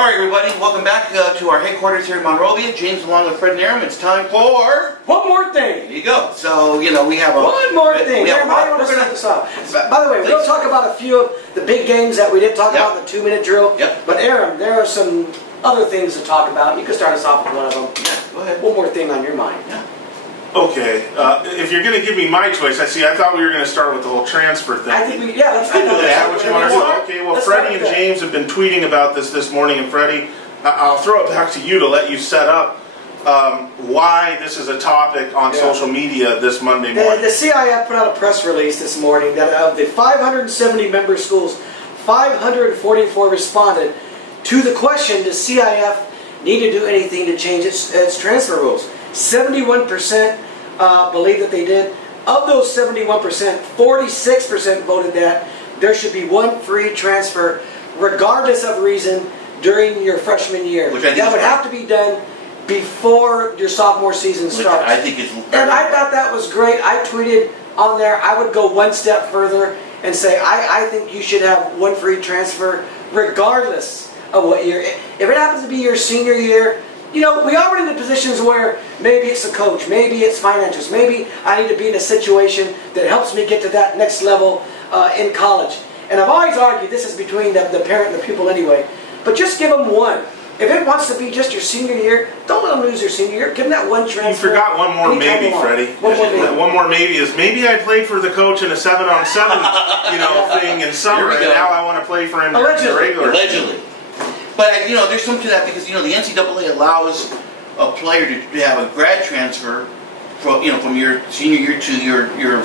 All right, everybody, welcome back to our headquarters here in Monrovia. James along with Fred and Aram. It's time for... One more thing. There you go. So, you know, we have a... One more thing. We have Aram, I want to start this off. By the way, we'll talk about a few of the big games that we didn't talk about in the 2-minute drill. Yep. But Aram, there are some other things to talk about. You can start us off with one of them. Yeah, go ahead. One more thing on your mind. Yeah. Okay, if you're going to give me my choice, I thought we were going to start with the whole transfer thing. I think let's do Is that. that what you want to do? Okay, well, Freddie and James have been tweeting about this morning, and Freddie, I'll throw it back to you to let you set up why this is a topic on social media this Monday morning. The CIF put out a press release this morning that of the 570 member schools, 544 responded to the question, does CIF need to do anything to change its transfer rules? 71% believe that they did. Of those 71%, 46% voted that there should be one free transfer, regardless of reason, during your freshman year. That would have to be done before your sophomore season starts. I think it's... And I thought that was great. I tweeted on there, I would go one step further and say, I think you should have one free transfer, regardless of what year. If it happens to be your senior year, you know, we are in the positions where maybe it's a coach, maybe it's financials, maybe I need to be in a situation that helps me get to that next level in college. And I've always argued this is between the parent and the pupil anyway, but just give them one. If it wants to be just your senior year, don't let them lose their senior year. Give them that one transfer. You forgot one more maybe, Freddie. One more maybe is maybe I played for the coach in a 7-on-7 thing in summer, and now I want to play for him in the regular. Allegedly. But, you know, there's something to that because, you know, the NCAA allows a player to have a grad transfer from, you know, from your senior year to your year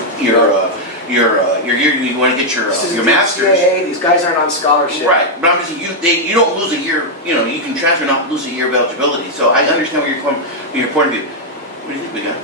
you want to get your master's. These guys aren't on scholarship. Right. But I'm just saying, you don't lose a year, you know, you can transfer and not lose a year of eligibility. So I understand where you're coming from your point of view. What do you think, Big Guy?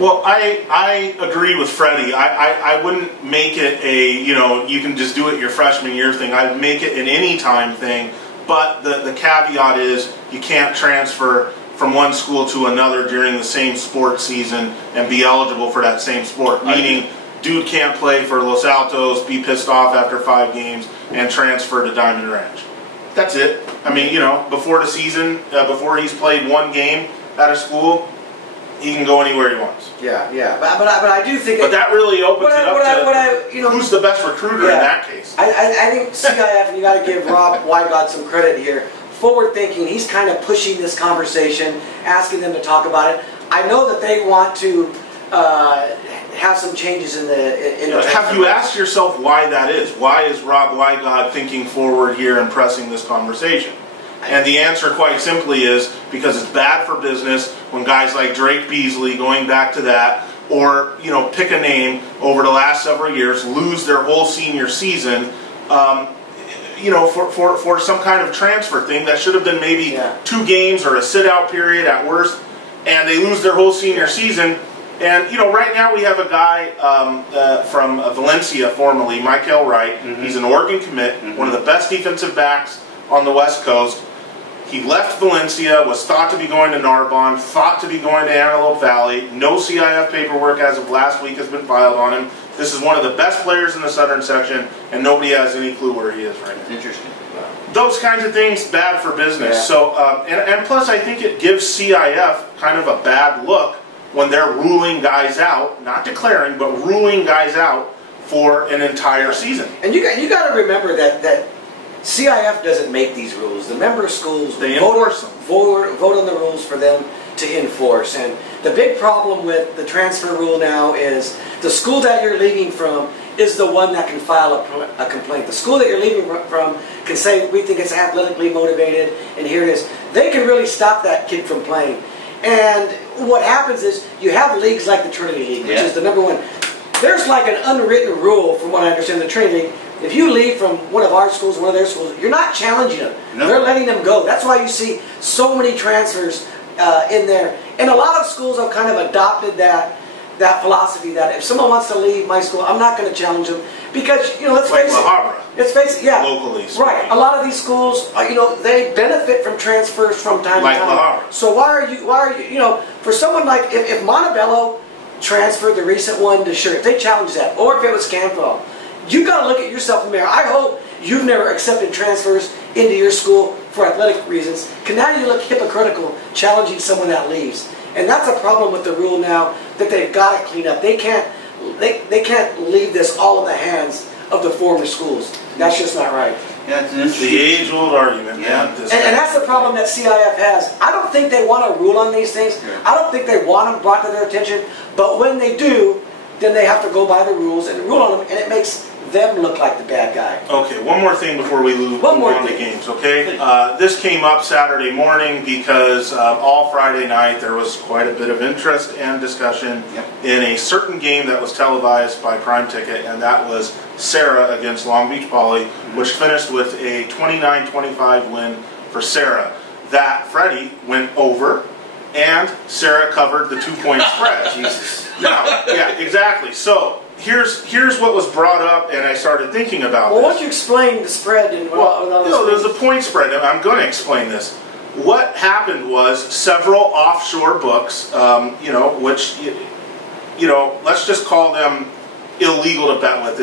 Well, I agree with Freddie. I wouldn't make it a, you know, you can just do it your freshman year thing. I'd make it an anytime thing. But the caveat is you can't transfer from one school to another during the same sports season and be eligible for that same sport. Meaning, dude can't play for Los Altos, be pissed off after 5 games, and transfer to Diamond Ranch. That's it. I mean, you know, before the season, before he's played 1 game at a school, he can go anywhere he wants. Yeah. But I do think... But that really opens it up to who's the best recruiter in that case. I think CIF, and you got to give Rob Wygod some credit here, forward thinking, he's kind of pushing this conversation, asking them to talk about it. I know that they want to have some changes in the Have you asked yourself why that is? Why is Rob Wygod thinking forward here and pressing this conversation? And the answer, quite simply, is because it's bad for business when guys like Drake Beasley, going back to that, or, you know, pick a name, over the last several years, lose their whole senior season, you know, for some kind of transfer thing that should have been maybe 2 games or a sit-out period at worst, and they lose their whole senior season. And, you know, right now we have a guy from Valencia, formerly, Michael Wright. He's an Oregon commit, one of the best defensive backs on the West Coast. He left Valencia, was thought to be going to Narbonne, thought to be going to Antelope Valley. No CIF paperwork as of last week has been filed on him. This is one of the best players in the Southern section, and nobody has any clue where he is right now. Interesting. Those kinds of things, bad for business. Yeah. So, and plus I think it gives CIF kind of a bad look when they're ruling guys out, not declaring, but ruling guys out for an entire season. And you got to remember that CIF doesn't make these rules. The member schools vote on the rules for them to enforce. And the big problem with the transfer rule now is the school that you're leaving from is the one that can file a complaint. The school that you're leaving from can say, we think it's athletically motivated, and here it is. They can really stop that kid from playing. And what happens is you have leagues like the Trinity League, which is the #1. There's like an unwritten rule, from what I understand, the Trinity League. If you leave from one of our schools, one of their schools, you're not challenging them. No. They're letting them go. That's why you see so many transfers in there. And a lot of schools have kind of adopted that philosophy that if someone wants to leave my school, I'm not going to challenge them. Because, you know, let's face it. Locally. Right. A lot of these schools, you know, they benefit from transfers from time to time. So why are you, you know, for someone like, if Montebello transferred the recent one to Sure, if they challenge that, or if it was Campbell, you got to look at yourself in the mirror. I hope you've never accepted transfers into your school for athletic reasons, now you look hypocritical challenging someone that leaves. And that's a problem with the rule now that they've got to clean up. They can't leave this all in the hands of the former schools. That's just not right. Yeah, it's the age-old argument. Yeah. And that's the problem that CIF has. I don't think they want to rule on these things. I don't think they want them brought to their attention. But when they do, then they have to go by the rules and rule on them, and it makes them look like the bad guy. Okay, one more thing before we move on to games, okay? This came up Saturday morning because all Friday night there was quite a bit of interest and discussion in a certain game that was televised by Prime Ticket, and that was Sarah against Long Beach Poly, which finished with a 29-25 win for Sarah. That Freddie went over, and Sarah covered the 2-point spread. Jesus. Now, yeah, exactly. So here's what was brought up, and I started thinking about Well, this. why don't you explain the spread? And There's a point spread, and I'm going to explain this. What happened was several offshore books, which, let's just call them illegal to bet with.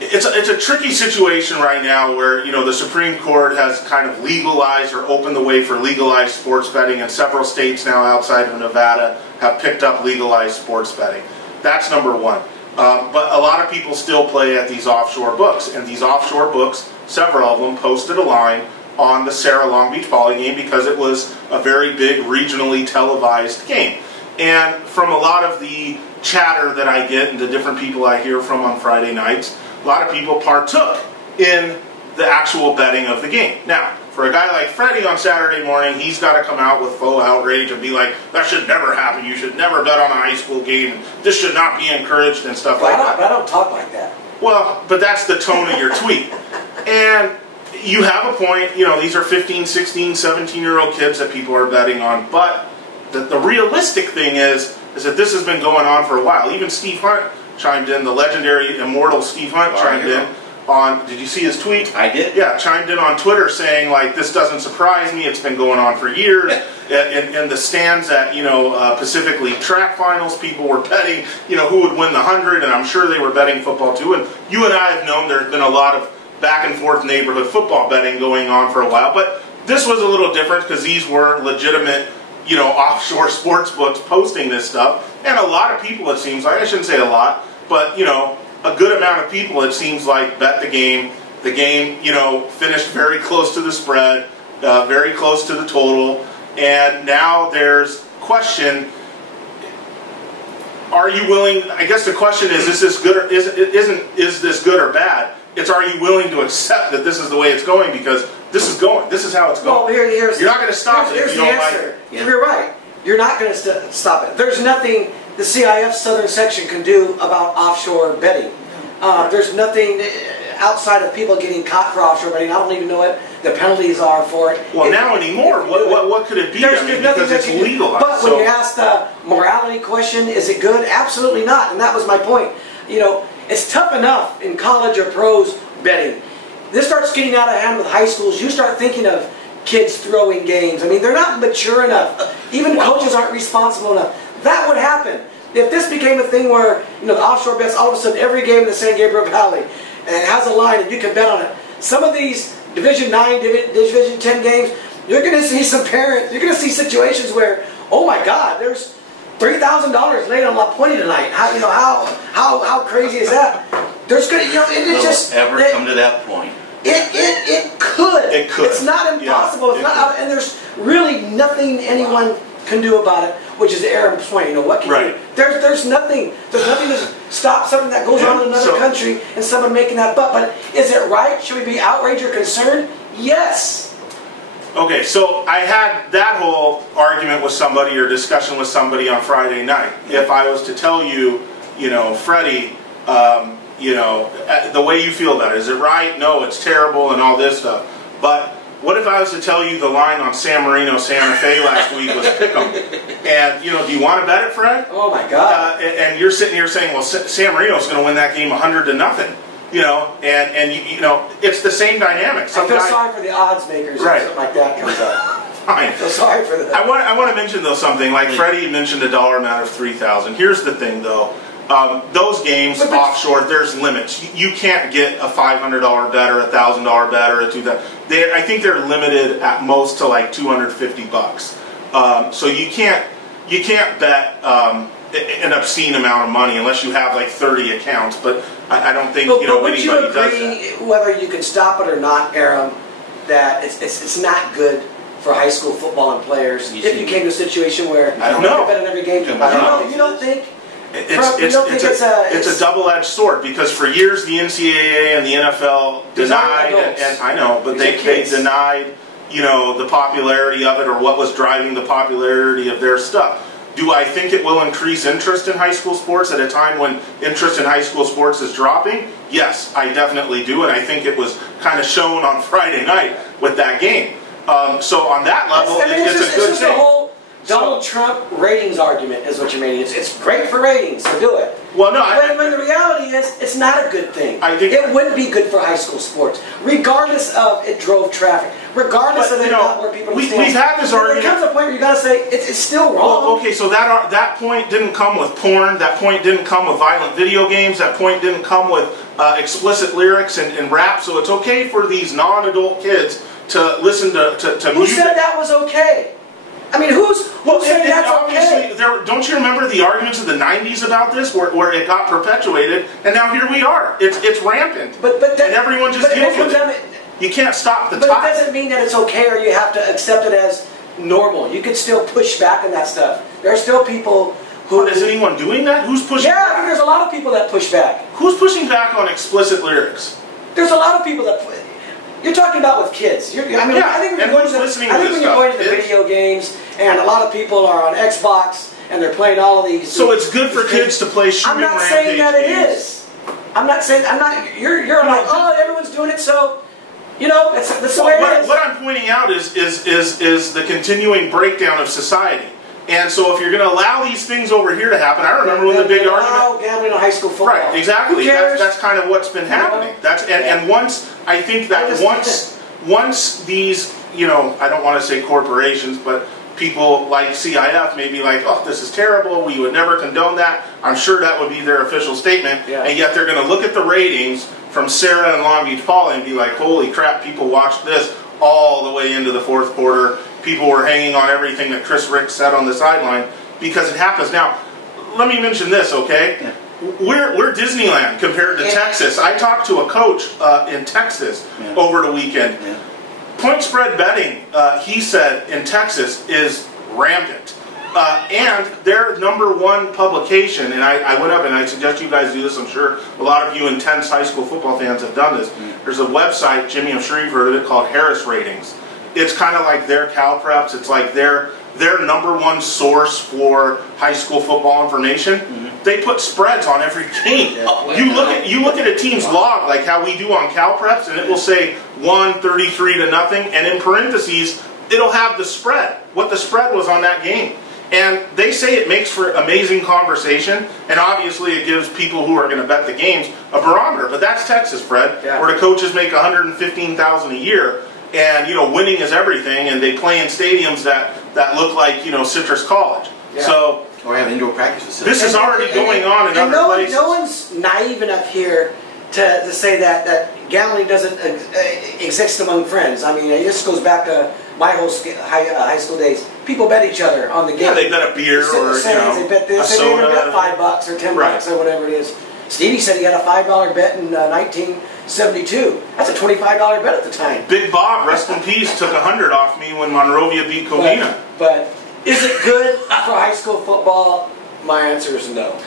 It's a tricky situation right now where, the Supreme Court has kind of legalized or opened the way for legalized sports betting, and several states now outside of Nevada have picked up legalized sports betting. That's number one. But a lot of people still play at these offshore books, and these offshore books, several of them posted a line on the Sarah Long Beach Poly game because it was a very big regionally televised game. And from a lot of the chatter that I get and the different people I hear from on Friday nights, a lot of people partook in the actual betting of the game. Now, for a guy like Freddie on Saturday morning, he's got to come out with full outrage and be like, that should never happen. You should never bet on a high school game. This should not be encouraged and stuff like that. But I don't talk like that. Well, but that's the tone of your tweet. And you have a point. These are 15, 16, 17-year-old kids that people are betting on. But the realistic thing is that this has been going on for a while. Even Steve Hunt chimed in, the legendary, immortal Steve Hunt chimed in on, did you see his tweet? I did. Yeah, chimed in on Twitter saying, like, this doesn't surprise me, it's been going on for years. In the stands at, Pacific League track finals, people were betting, who would win the 100, and I'm sure they were betting football too. And you and I have known there's been a lot of back and forth neighborhood football betting going on for a while, but this was a little different because these were legitimate, offshore sports books posting this stuff. And a lot of people, it seems like, I shouldn't say a lot, but, a good amount of people, it seems like, bet the game. The game, finished very close to the spread, very close to the total. And now there's question, are you willing, I guess the question is this good or, is this good or bad? It's, are you willing to accept that this is the way it's going, because this is going, this is how it's going. Well, you're not going to stop it if you don't like it. You're right. You're not going to stop it. There's nothing the CIF Southern Section can do about offshore betting. There's nothing outside of people getting caught for offshore betting. I don't even know what the penalties are for it. Well, now anymore, what could it be? Because it's legalized. But when you ask the morality question, is it good? Absolutely not. And that was my point. It's tough enough in college or pros betting. This starts getting out of hand with high schools. You start thinking of kids throwing games. They're not mature enough. Even coaches aren't responsible enough. That would happen. If this became a thing where, the offshore bets, all of a sudden every game in the San Gabriel Valley has a line and you can bet on it. Some of these Division 9, Division 10 games, you're going to see some parents, you're going to see situations where, oh my God, there's $3,000 laid on La Puente tonight. How crazy is that? There's going to, it just ever come to that point. It could. It could. It's not impossible. It's not, and there's really nothing anyone can do about it, which is Aaron's point. What can you do? There's nothing. There's nothing to stop something that goes on in another country and someone making that bet. But is it right? Should we be outraged or concerned? Yes. Okay, so I had that whole argument with somebody or discussion with somebody on Friday night. If I was to tell you, Freddie, the way you feel about it, is it right? No, it's terrible and all this stuff. But what if I was to tell you the line on San Marino, Santa Fe last week was pick'em? And, do you want to bet it, Fred? Oh, my God. And you're sitting here saying, well, San Marino's going to win that game 100-0. It's the same dynamic. I feel sorry for the odds makers if something like that comes up. Fine. I feel sorry for that. I want to mention, though, something. Like Freddie mentioned a dollar amount of $3,000. Here's the thing, though. Those games offshore, there's limits. You can't get a $500 bet or a $1,000 bet or a $2,000. I think they're limited at most to like $250. So you can't bet an obscene amount of money unless you have like 30 accounts. But I don't think anybody does that. Would you agree, whether you can stop it or not, Aram, that it's not good for high school football and players if you came to a situation where I don't know. you bet on every game? You don't think? It's a double-edged sword, because for years the NCAA and the NFL denied, and I know, but they denied, the popularity of it, or what was driving the popularity of their stuff. Do I think it will increase interest in high school sports at a time when interest in high school sports is dropping? Yes, I definitely do, and I think it was kind of shown on Friday night with that game. So on that level, it's a good thing. Donald Trump ratings argument is what you're making. It's great for ratings, so do it. Well, no, when the reality is, it's not a good thing. I think it wouldn't be good for high school sports, regardless of it drove traffic, regardless of it got more people. We've had this argument. There comes a point where you got to say it's still wrong. Well, okay, so that point didn't come with porn. That point didn't come with violent video games. That point didn't come with explicit lyrics and rap. So it's okay for these non-adult kids to listen to music. Who said that was okay? I mean, who said that's okay? Don't you remember the arguments of the 90s about this, where it got perpetuated, and now here we are. It's rampant, and everyone just deals with it. You can't stop the tide. But it doesn't mean that it's okay, or you have to accept it as normal. You can still push back on that stuff. There are still people who... But is anyone doing that? Who's pushing back? Yeah, I think there's a lot of people that push back. Who's pushing back on explicit lyrics? There's a lot of people that... You're talking about with kids. I think when you're going to the video games, and a lot of people are on Xbox, and they're playing all of these... So it's good for kids to play shooting rampage games. I'm not saying that it is. I'm not saying... You're like, oh, everyone's doing it, so... that's the way it is. What I'm pointing out is the continuing breakdown of society. And so if you're going to allow these things over here to happen, I remember when the big argument... gambling in high school football. Right, exactly. That's kind of what's been happening. And once these, I don't want to say corporations, but people like CIF may be like, oh, this is terrible, we would never condone that. I'm sure that would be their official statement. Yeah. And yet they're going to look at the ratings from Sarah and Long Beach Poly and be like, holy crap, people watched this all the way into the fourth quarter. People were hanging on everything that Chris Ricks said on the sideline because it happens. Now, let me mention this, okay? Yeah. We're Disneyland compared to Texas. I talked to a coach in Texas over the weekend. Yeah. Point spread betting, he said, in Texas is rampant. And their #1 publication, and I went up and I suggest you guys do this, I'm sure a lot of you intense high school football fans have done this. There's a website, Jimmy, I'm sure you've heard of it, called Harris Ratings. It's kind of like their Cal Preps. It's like their #1 source for high school football information. They put spreads on every game. You look at a team's log, like how we do on Cal Preps, and it will say 133-0, and in parentheses it'll have the spread, what the spread was on that game. And they say it makes for amazing conversation, and obviously it gives people who are going to bet the games a barometer. But that's Texas, Fred, where the coaches make $115,000 a year. And winning is everything, and they play in stadiums that look like Citrus College. Yeah. So, or have indoor practice facilities. This is already going on in other places. No one's naive enough here to say that gambling doesn't exist among friends. I mean, this goes back to my whole high school days. People bet each other on the game. Yeah, they bet a beer or they bet this. They bet $5 or $10 or whatever it is. Stevie said he had a $5 bet in 1972. That's a $25 bet at the time. Big Bob, rest in peace, took 100 off me when Monrovia beat Covina. But is it good for high school football? My answer is no.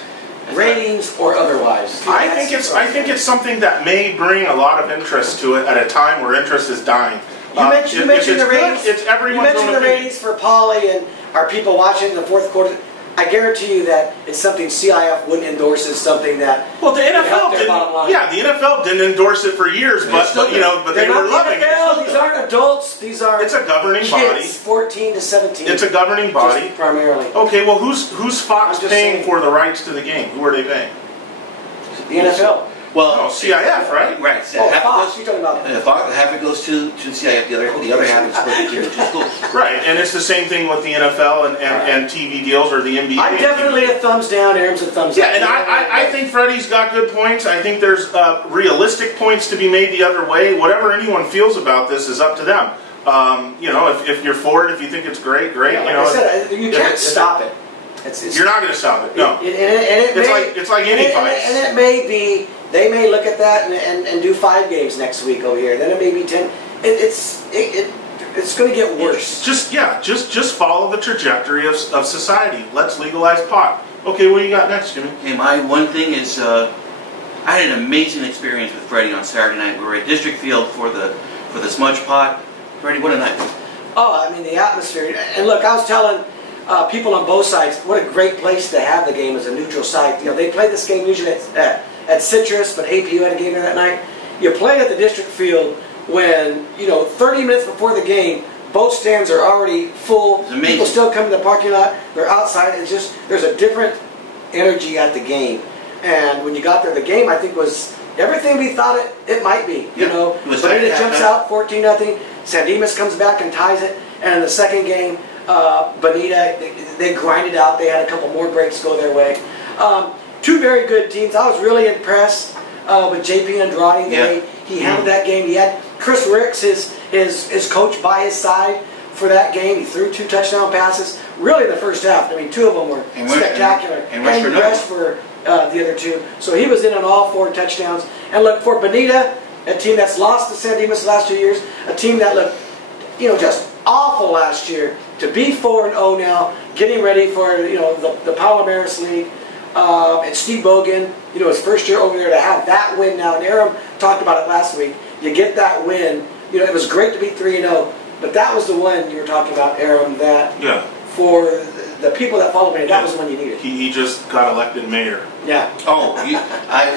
Ratings or otherwise. I think it's something that may bring a lot of interest to it at a time where interest is dying. You mentioned the ratings. It's everyone's own opinion. You mentioned the ratings for Poly, and are people watching in the fourth quarter? I guarantee you that it's something CIF wouldn't endorse as something that. Well, the NFL didn't. Yeah, the NFL didn't endorse it for years, but they were loving it. These aren't adults. These are. It's a governing body. 14 to 17. It's a governing body, just primarily. Okay, well, who's Fox paying for the rights to the game? Who are they paying? The NFL. Well, No, CIF, right? Right. So Oh, half Fox, it you're talking about. half it goes to CIF, the other half is split between the two schools. Right, and it's the same thing with the NFL and TV deals or the NBA. I'm definitely a thumbs down. Aaron's a thumbs up. Yeah, and I think Freddie's got good points. I think there's realistic points to be made the other way. Whatever anyone feels about this is up to them. You know, if you're for it, if you think it's great, great. Yeah, like you know, I said, you can't stop it. You're not going to stop it. No, it's like any fight. And it may be they may look at that and do 5 games next week over here. Then it may be 10. It's going to get worse. Just follow the trajectory of society. Let's legalize pot. Okay, what do you got next, Jimmy? Okay, my one thing is I had an amazing experience with Freddie on Saturday night. We were at District Field for the Smudge Pot. Freddie, what a night! Oh, I mean the atmosphere. And look, I was telling people on both sides what a great place to have the game as a neutral site. You know, they play this game usually at Citrus, but APU had a game there that night. You play at the District Field when 30 minutes before the game. Both stands are already full. People still come to the parking lot. They're outside. It's just there's a different energy at the game. And when you got there, the game I think was everything we thought it might be. You know, Bonita jumps out 14-0. San Dimas comes back and ties it. And in the second game, Bonita they grinded out. They had a couple more breaks go their way. 2 very good teams. I was really impressed with JP Andrade. The way he handled that game. He had Chris Ricks, his coach, by his side for that game. He threw 2 touchdown passes. Really, the first half. I mean, 2 of them were spectacular. And rushed for the other 2. So he was in on all 4 touchdowns. And look, for Bonita, a team that's lost to San Dimas the last 2 years, a team that looked, just awful last year, to be 4-0 now, getting ready for the Palomares League. And Steve Bogan, his first year over there, to have that win now. And Aram talked about it last week. You get that win. It was great to be 3-0, but that was the one you were talking about, Aram. That for the people that follow me, that was the one you needed. He just got elected mayor. Yeah. Oh,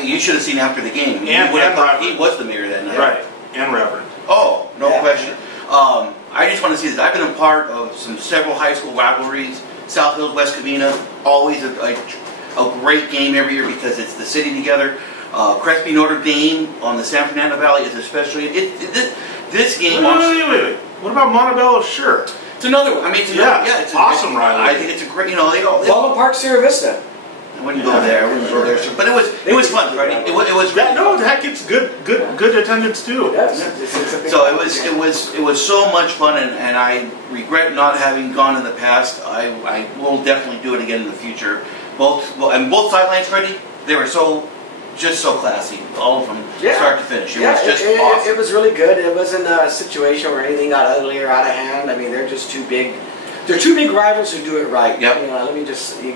you should have seen after the game. He was the mayor that night. Right, and Reverend. Oh, no question. I just want to see this. I've been a part of several high school rivalries. South Hills, West Covina, always a great game every year because it's the city together. Crespi Notre Dame on the San Fernando Valley is especially. This game. Wait. What about Montebello? Sure. It's another one. I mean, it's it's awesome rivalry. I think it's a great. They all. Baldwin Park, Sierra Vista. I wouldn't go there. But it was fun, right? It was really no, that gets good attendance too. So it was so much fun, and I regret not having gone in the past. I will definitely do it again in the future. Both sidelines, Freddie, they were just so classy, all of them, start to finish. It was just awesome. It was really good. It wasn't a situation where anything got ugly or out of hand. I mean, they're just 2 big. They're 2 big rivals who do it right. Yep. Let me just leave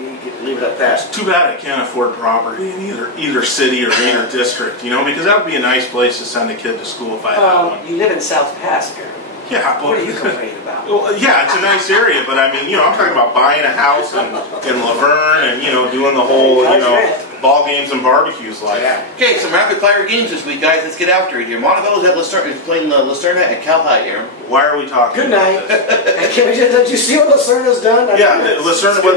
it at that. It's too bad I can't afford property in either city or either district. Because that would be a nice place to send a kid to school if I had one. You live in South Pass, Aaron. Yeah, what are you complaining about? Well, yeah, it's a nice area, but I mean, I'm talking about buying a house in Laverne and doing the whole ball games and barbecues like. Yeah. Okay, some rapid fire games this week, guys. Let's get after it here. Montebello's at is playing Lucerna at Cal High, Aaron. Why are we talking? Good night. Did you see what Lucerna's done? What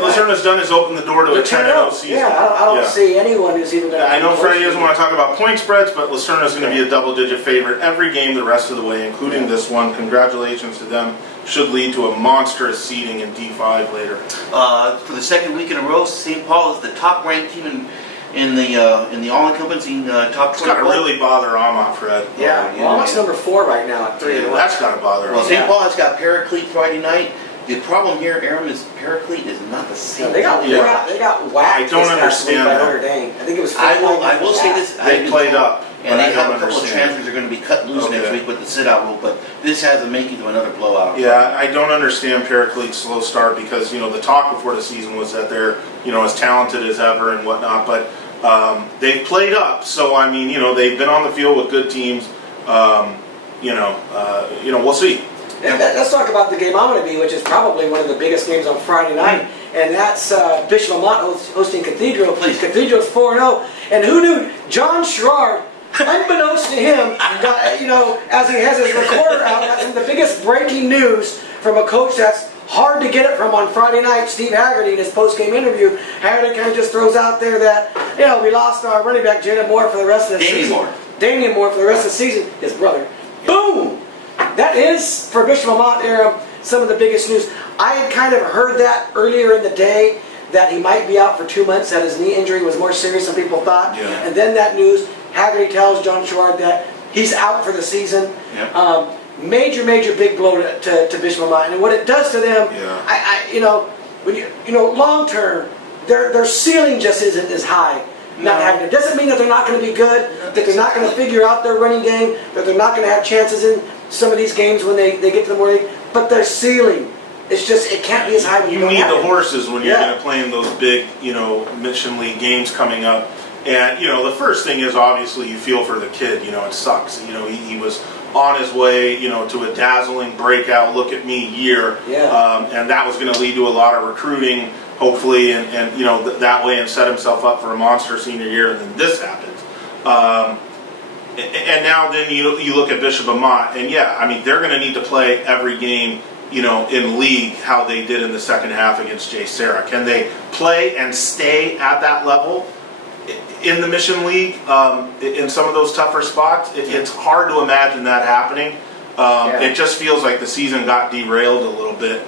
Lucerna's done is open the door to a 10-0 season. Yeah, I don't see anyone who's even. I know Freddie doesn't want to talk about point spreads, but Lucerna's going to be a double-digit favorite every game the rest of the way, including this one. Congratulations to them. Should lead to a monstrous seeding in D5 later. For the second week in a row, St. Paul is the top-ranked team in the all-encompassing top 20. It's got to really bother Amot, Fred. Yeah, Amat's number 4 right now at 3. That's got to bother him. Well, St. Paul has got Paraclete Friday night. The problem here, Aaron, is Paraclete is not the same. They got whacked. I don't understand by Notre Dame. I think it was. I will say this. They played up. And they have a couple of transfers are going to be cut loose next week with the sit-out rule, but this has a making to another blowout. Yeah, I don't understand Paraclete's slow start because, the talk before the season was that they're, as talented as ever and whatnot, but they've played up. So, I mean, they've been on the field with good teams. We'll see. Let's talk about the game I'm going to be, which is probably one of the biggest games on Friday night, and that's Bishop Lamont hosting Cathedral. Cathedral's 4-0, and who knew John Sherrard, unbeknownst to him, got, as he has his recorder out, got some of the biggest breaking news from a coach that's hard to get it from on Friday night. Steve Haggerty in his post-game interview, Haggerty kind of just throws out there that, you know, we lost our running back Jalen Moore for the rest of the season. Damian Moore for the rest of the season. His brother. Boom! That is, for Bishop Amat era, some of the biggest news. I had kind of heard that earlier in the day, that he might be out for 2 months, that his knee injury was more serious than people thought. Yeah. And then that news, Haggerty tells John Chouinard that he's out for the season. Yeah. Major big blow to Bishop Amat. And what it does to them, when long term, their ceiling just isn't as high. It doesn't mean that they're not going to be good, that they're not going to figure out their running game, that they're not going to have chances in some of these games when they get to the morning. But their ceiling, it's just, it can't be as high when you need the horses when you're going to play in those big, Mission League games coming up. And, the first thing is obviously you feel for the kid, it sucks. He was on his way, to a dazzling breakout, look at me year. Yeah. And that was going to lead to a lot of recruiting, hopefully, and that way, and set himself up for a monster senior year, and then this happens. And now then you look at Bishop Amat, and they're going to need to play every game, in league how they did in the second half against JSerra. Can they play and stay at that level in the Mission League in some of those tougher spots? It's hard to imagine that happening. It just feels like the season got derailed a little bit.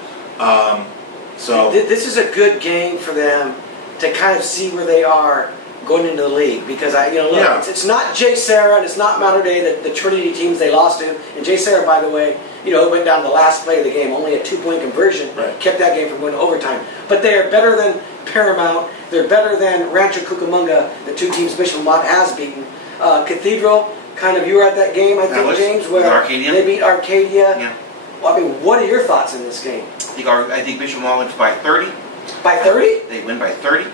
So this is a good game for them to kind of see where they are going into the league, because it's not JSerra and it's not Monterey, the Trinity teams they lost to. And JSerra, by the way, it went down the last play of the game, only a 2-point conversion, kept that game from going to overtime. But they are better than Paramount. They're better than Rancho Cucamonga, the two teams Bishop Amat has beaten. Cathedral, you were at that game, I think, James, where they beat Arcadia. Yeah. Well, what are your thoughts in this game? I think Bishop Amat wins by 30. By 30? They win by 30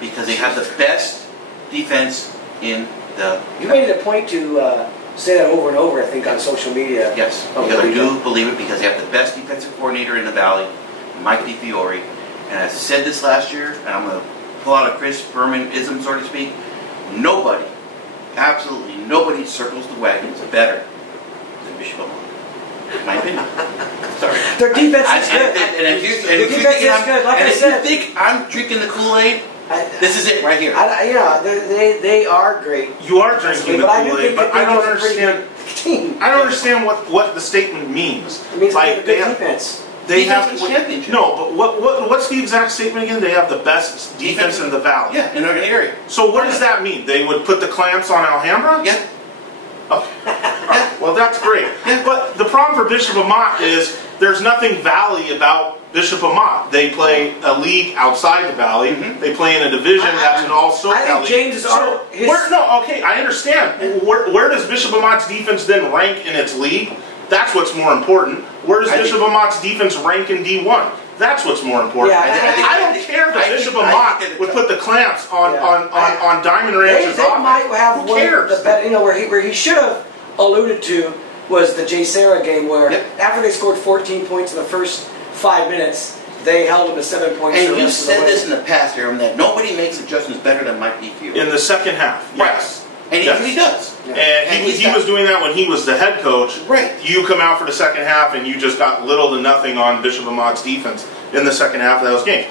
because they have the best defense in the... You made it a point to say that over and over, I think, on social media. Yes, because I do believe it, because they have the best defensive coordinator in the Valley, Mike DiFiore. And I said this last year, and I'm going to pull out a Chris Berman-ism, so to speak. Nobody, absolutely nobody circles the wagons better than Bishop Amat. In my opinion. Sorry. Their defense is good. And if you think I'm drinking the Kool-Aid, this is it right here. They are great. You are drinking the Kool-Aid, but I don't understand. Team. I don't understand what the statement means. It means they have a good defense. They have championship. No, but what's the exact statement again? They have the best defense in the Valley. Yeah, in our area. So what does that mean? They would put the clamps on Alhambra? Yeah. Okay. Well, that's great. But the problem for Bishop Amat is there's nothing Valley about Bishop Amat. They play a league outside the Valley. They play in a division that's an all-SoCal league. I think James is I understand. Where does Bishop Amat's defense then rank in its league? That's what's more important. Where does Bishop Amat's defense rank in D1? That's what's more important. I don't care that Bishop Amat would put the clamps on Diamond Ranch's They offense. might have Who cares? where he should have alluded to was the JSerra game, where after they scored 14 points in the first 5 minutes, they held them to 7 points. And you said this in the past, Aaron, that nobody makes adjustments better than Mike DiFiore. In the second half, yes. And he does. Yeah. And he was doing that when he was the head coach. Right. You come out for the second half and you just got little to nothing on Bishop Amat's defense in the second half of those games.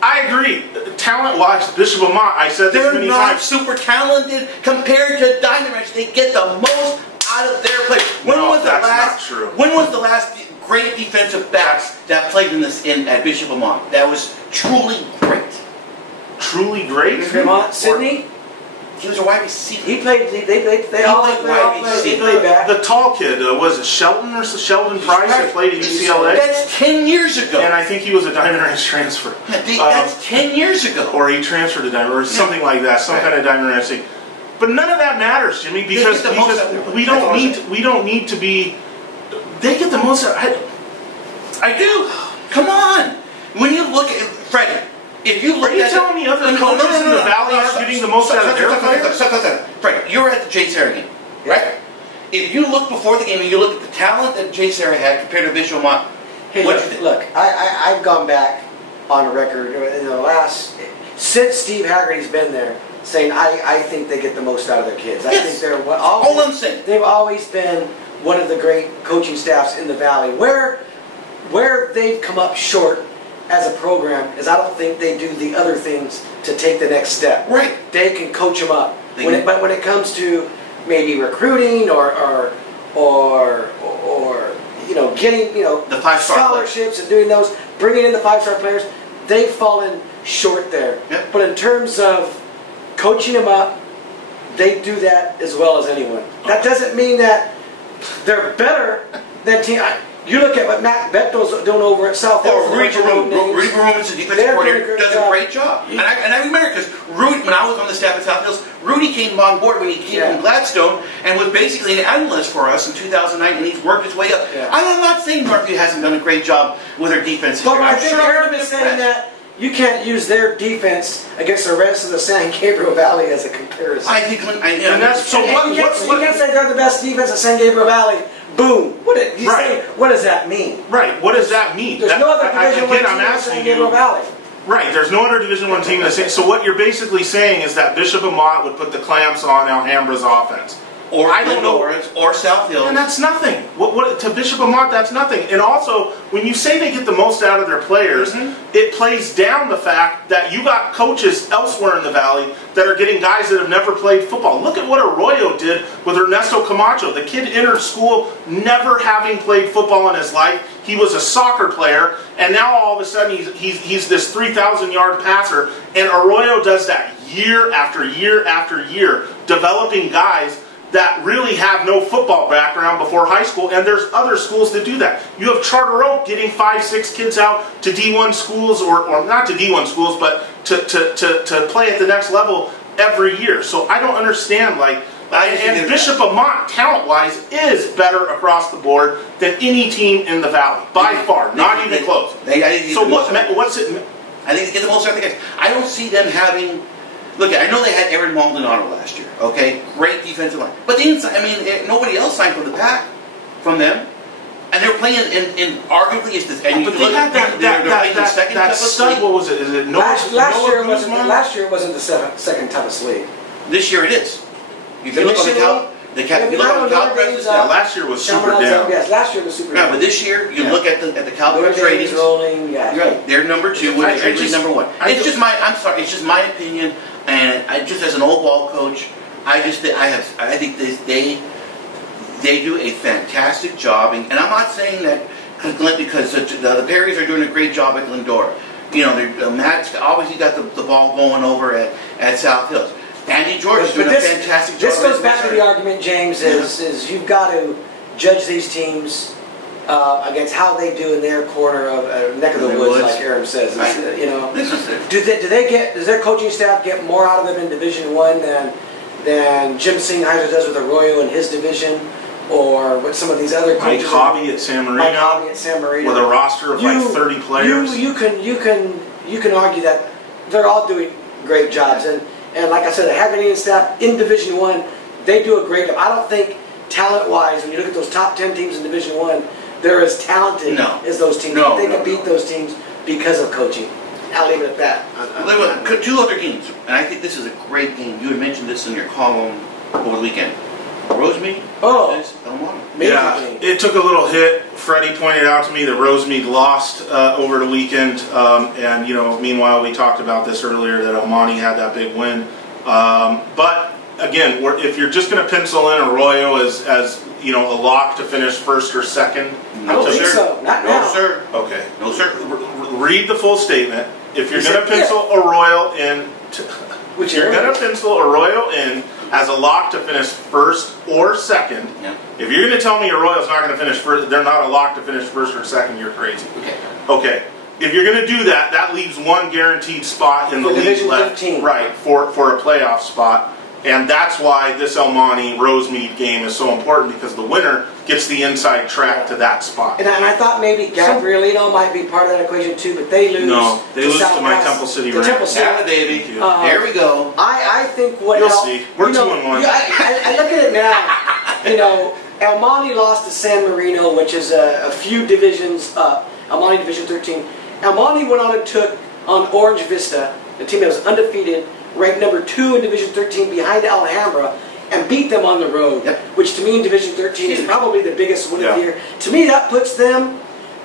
I agree. Talent-wise, Bishop Amat, I said this many times. They're not super talented compared to Diamond Ranch. They get the most out of their play. When was the last great defensive backs that played at Bishop Amat? That was truly great. Truly great? Vermont, Sydney? He was a wide receiver. He played. They all played back. The tall kid was it Sheldon Price that played at UCLA? That's 10 years ago. And I think he was a Diamond Ranch transfer. That's 10 years ago. Or he transferred to Diamond, or something like that, some kind of Diamond Ranch thing. But none of that matters, Jimmy, because we don't need to be. They get the most. I do. Come on. When you look at Freddie. If you look Are you telling me other coaches in the Valley are getting the most out of their players? Frank, you were at the JSerra game, right? If you look before the game and you look at the talent that JSerra had compared to Bishop Amat, hey, look, I've gone back on a record in the since Steve Haggerty's been there, saying I think they get the most out of their kids. I think they're all I'm saying. They've always been one of the great coaching staffs in the Valley. Where where they've come up short as a program is I don't think they do the other things to take the next step. Right. They can coach them up. But when it comes to maybe recruiting or getting the 5-star scholarships and doing those, bringing in the 5-star players, they've fallen short there. Yep. But in terms of coaching them up, they do that as well as anyone. That doesn't mean that they're better than team. You look at what Matt Bechtel's doing over at South Hill. Rudy Baruman's the defensive coordinator, does a great job. Yeah. And I remember because Rudy, when I was on the staff at South Hills, Rudy came on board when he came from Gladstone and was basically an analyst for us in 2009, and he's worked his way up. Yeah. I'm not saying Northview hasn't done a great job with their defense. But I think Aaron is saying that you can't use their defense against the rest of the San Gabriel Valley as a comparison. I think, and that's so. You can't say they're the best defense of San Gabriel Valley. Boom. What does that mean? Right. What does that mean? There's no other Division I team in San Gabriel Valley. Right. There's no other Division I team in the same. So what you're basically saying is that Bishop Amat would put the clamps on Alhambra's offense. Or I don't know, or South Hills. And that's nothing. What to Bishop Amat, that's nothing. And also, when you say they get the most out of their players, it plays down the fact that you got coaches elsewhere in the valley that are getting guys that have never played football. Look at what Arroyo did with Ernesto Camacho. The kid entered school never having played football in his life. He was a soccer player, and now all of a sudden he's this 3,000-yard passer. And Arroyo does that year after year after year, developing guys that really have no football background before high school, and there's other schools that do that. You have Charter Oak getting 5-6 kids out to D1 schools, or not to D1 schools, but to play at the next level every year. So I don't understand, and Bishop Amat, talent-wise, is better across the board than any team in the valley, by far, not even close. So what's it? I think they get the most out of the guys. I don't see them having. Look, I know they had Aaron Maldonado last year, okay? Great defensive line. But the inside, nobody else signed from the pack from them. And they're playing in arguably, it's this. And but they had that stud, what was it? Is it last year wasn't the second toughest league. This year it is. You can look on the Cal Presidents. Last year was super down. Yes, last year was super down. Yeah, but this year, you look at the Cal Presidents ratings. Rolling, right. They're number 2, with Wrigley number 1. It's just my opinion. And just as an old ball coach, I think they do a fantastic job. And I'm not saying that because the Perrys are doing a great job at Glendora. Matt's obviously got the ball going over at South Hills. Andy George is doing a fantastic job. This goes back to the argument, James, is you've got to judge these teams against how they do in their corner of neck of the woods, like Aaron says. Does their coaching staff get more out of them in Division I than Jim Singheiser does with Arroyo in his division, or what some of these other coaches? Mike Hobby at San Marino. With a roster of 30 players. You can argue that they're all doing great jobs, and like I said, the Hagerty staff in Division I, they do a great job. I don't think talent-wise, when you look at those top 10 teams in Division I, they're as talented as those teams. They can beat those teams because of coaching. I'll leave it at that. 2 other games, and I think this is a great game. You had mentioned this in your column over the weekend. Rosemead versus El Monte. Yeah, it took a little hit. Freddie pointed out to me that Rosemead lost over the weekend, and meanwhile we talked about this earlier that El Monte had that big win. But again, if you're just going to pencil in Arroyo as a lock to finish first or second, I don't think so. Not now. No, sir. Okay. No, sir. Read the full statement. If you're going to pencil Arroyo in, as a lock to finish first or second. Yeah. If you're going to tell me Arroyo's not going to finish first, they're not a lock to finish first or second, you're crazy. Okay. If you're going to do that, that leaves one guaranteed spot in the league left, right, for a playoff spot. And that's why this El Monte Rosemead game is so important, because the winner gets the inside track to that spot. And I thought maybe Gabrielino might be part of that equation too, but they lose. No, they lose to my Temple City Rams. Yeah, baby. Here we go. I think what you'll see. We're 2-1. I look at it now. El Monte lost to San Marino, which is a few divisions up. El Monte Division 13. El Monte went on and took on Orange Vista, the team that was undefeated, ranked number 2 in Division 13 behind Alhambra, and beat them on the road, which to me in Division 13 is probably the biggest win of the year. To me, that puts them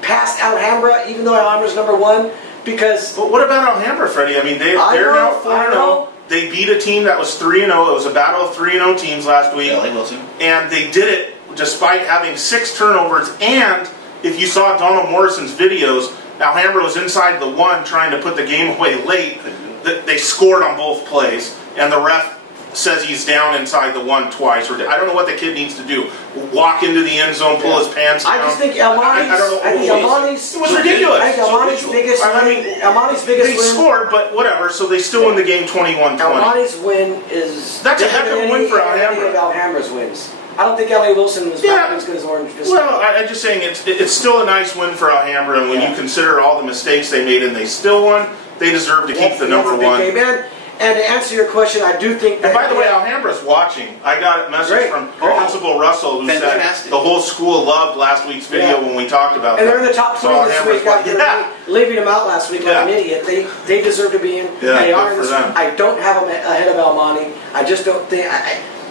past Alhambra, even though Alhambra's #1, because... But what about Alhambra, Freddie? I mean, they're now 4-0. They beat a team that was 3-0. It was a battle of 3-0 teams last week. LA Wilson. And they did it despite having 6 turnovers. And if you saw Donald Morrison's videos, Alhambra was inside the 1 trying to put the game away late. They scored on both plays. And the ref says he's down inside the 1 twice. Or I don't know what the kid needs to do. Walk into the end zone, pull his pants down. I just think Almani's... It was ridiculous. I think Almani's biggest win... Almani's biggest win... They scored, but whatever, so they still win the game 21-20. Almani's win is... That's a heck of a win for Alhambra. Any of Alhambra's wins. I don't think LA Wilson was as good as Orange. Well, I'm just saying it's still a nice win for Alhambra, and when you consider all the mistakes they made and they still won, they deserve to keep the #1. And to answer your question, I do think that... And by the way, Alhambra's watching. I got a message from Principal Russell who said the whole school loved last week's video when we talked about and they're in the top 20 this week after leaving them out last week like an idiot. They deserve to be in. They are in this. I don't have them ahead of Almani. I just don't think...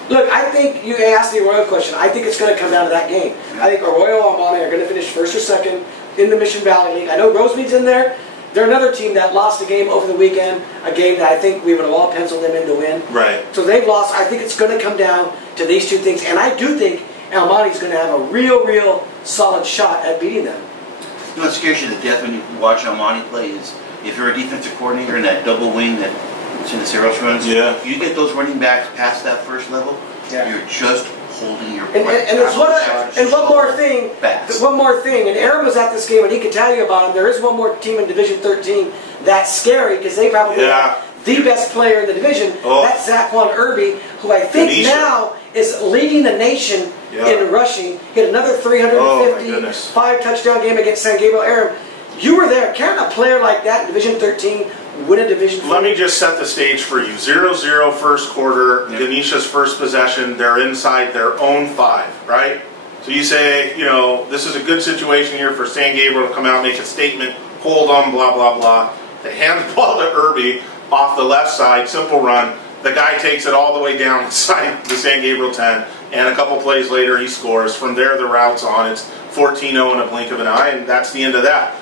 Look, I think you asked the Arroyo question. I think it's going to come down to that game. I think Arroyo and Almani are going to finish first or second in the Mission Valley League. I know Rosemead's in there. They're another team that lost a game over the weekend, a game that I think we would have all penciled them in to win. Right. So they've lost. I think it's going to come down to these 2 things. And I do think Almani's going to have a real solid shot at beating them. You know what scares you to death when you watch Almani play is if you're a defensive coordinator in that double wing that Sinceros runs, if you get those running backs past that first level, you're just holding your breath. And one more thing, and Aaron was at this game and he can tell you about them. There is one more team in Division 13 that's scary because they probably have the best player in the division. That's Zaquan Irby, who I think now is leading the nation in rushing. Hit another 350, 5-touchdown game against San Gabriel. Aaron, you were there. Can't a player like that in Division 13 win a Division 4? Let me just set the stage for you. 0-0 first quarter, Ganesha's first possession. They're inside their own 5, right? So you say, you know, this is a good situation here for San Gabriel to come out and make a statement, hold on, blah, blah, blah. They hand the ball to Irby off the left side, simple run. The guy takes it all the way down inside the San Gabriel 10, and a couple plays later he scores. From there, the route's on. It's 14-0 in a blink of an eye, and that's the end of that.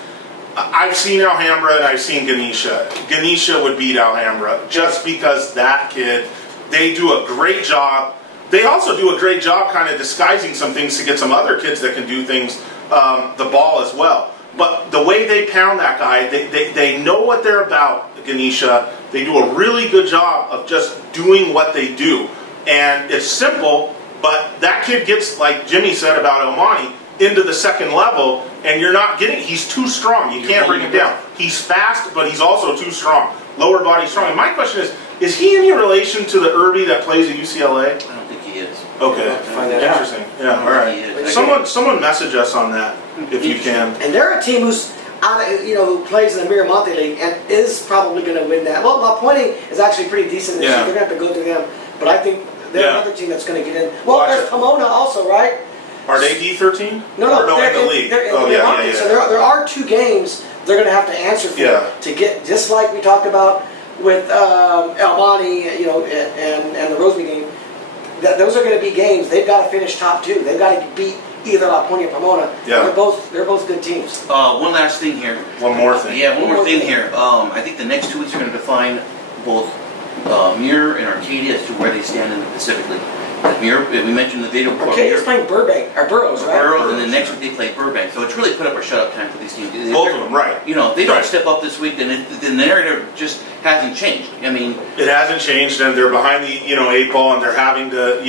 I've seen Alhambra and I've seen Ganesha. Ganesha would beat Alhambra just because that kid, they do a great job. They also do a great job kind of disguising some things to get some other kids that can do things, the ball as well. But the way they pound that guy, they know what they're about, Ganesha. They do a really good job of just doing what they do. And it's simple, but that kid gets, like Jimmy said about Almani, into the second level, and you're not getting, he's too strong. You can't bring him down. He's fast, but he's also too strong. Lower body strong. And my question is he any relation to the Irby that plays at UCLA? I don't think he is. Okay. Find that interesting. Yeah, all right. Someone message us on that, if you can. And they're a team who's who plays in the Miramonte League and is probably going to win that. Well, my pointing is actually pretty decent this year. They're going to have to go through them. But I think they're another team that's going to get in. Well, there's Pomona also, right? Are they D13? No, they're in the league. They're in the Miramonte. So there are 2 games they're going to have to answer for to get, just like we talked about with Almani, and the Rosemead game. Those are going to be games. They've got to finish top 2. They've got to beat either La Puente or Pomona. Yeah. They're both good teams. One last thing here. One more thing. Yeah, one more thing here. I think the next 2 weeks are going to define both Muir and Arcadia as to where they stand in the Pacific League. Muir, we mentioned the video before. Arcadia's playing Burroughs, right? Burroughs, and then next week they play Burbank. So it's really put up or shut up time for these teams. Both of them, right. You know, if they don't step up this week, then the narrative just hasn't changed. I mean, it hasn't changed, and they're behind the 8 ball, and they're having to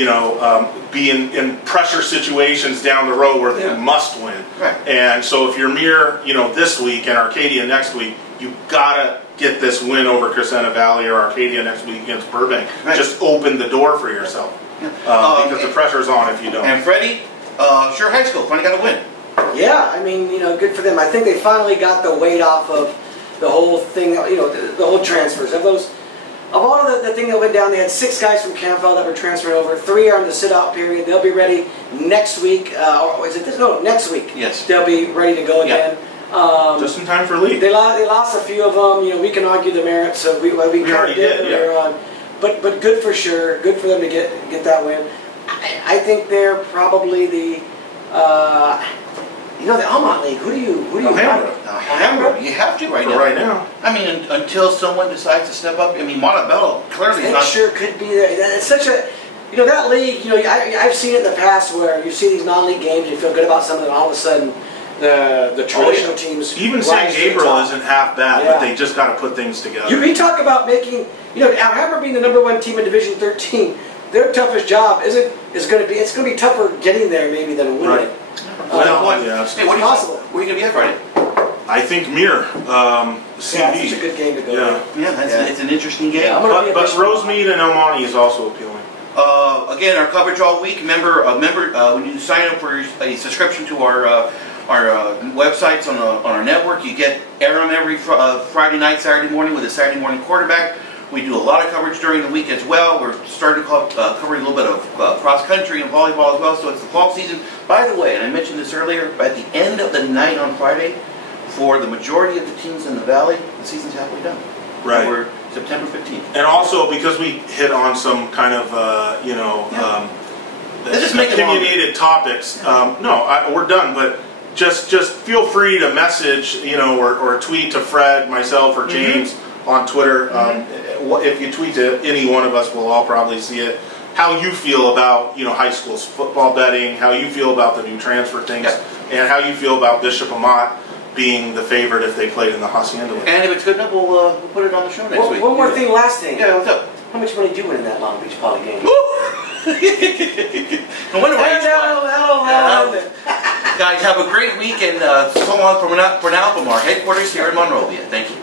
be in pressure situations down the road where they must win. Right. And so if you're Muir, this week and Arcadia next week, you gotta get this win over Crescenta Valley or Arcadia next week against Burbank. Right. Just open the door for yourself. Because the pressure's on if you don't. And Freddie, Sure High School finally got a win. Yeah, I mean, good for them. I think they finally got the weight off of the whole thing, the whole transfers. Of all of the thing that went down, they had 6 guys from Campbell that were transferred over. 3 are in the sit-out period. They'll be ready next week. Or is it this? No, next week. Yes. They'll be ready to go again. Just in time for league. They lost a few of them. We can argue the merits. So we already did. Earlier on. But good for sure. Good for them to get that win. I think they're probably the You know, the Almont League, who do you Alhambra. Alhambra, you have to right For now. right now. I mean, until someone decides to step up. I mean, Montebello clearly is It not. sure could be there. It's such a, you know, that league, you know, I've seen it in the past where you see these non-league games, you feel good about something, and all of a sudden the traditional teams. Even St. rise to the Gabriel top. isn't half bad, Yeah. but they just got to put things together. You talk about making, you know, Alhambra being the #1 team in Division 13, their toughest job it's going to be tougher getting there maybe than winning Right. it. Well, yeah. Hey, what are you Possible. Where are you gonna be at Friday? I think Mir, CV. Yeah, it's such a good game to go Yeah. to. Yeah, it's an interesting game. Yeah, I'm gonna be But a bishop. Rosemead and El Monte is also appealing. Again, our coverage all week. Remember, when you sign up for a subscription to our websites on our network, you get Aram every Friday night, Saturday morning with a Saturday morning quarterback. We do a lot of coverage during the week as well. We're starting to cover a little bit of cross country and volleyball as well. So it's the fall season. By the way, and I mentioned this earlier, at the end of the night on Friday, for the majority of the teams in the Valley, the season's halfway done. Right. We're September 15th. And also because we hit on some kind of, Let's just make it longer. opinionated topics. We're done, but just feel free to message, or tweet to Fred, myself, or James on Twitter. If you tweet to any one of us, we'll all probably see it. How you feel about high school football betting, how you feel about the new transfer things, and how you feel about Bishop Amat being the favorite if they played in the Hacienda League. And if it's good enough, we'll put it on the show next week. One more thing, last thing. Yeah, what's up? How much money do you win in that Long Beach Poly game? No wonder why it's fun. Hello. Guys, have a great week, and so long for now from our headquarters here in Monrovia. Thank you.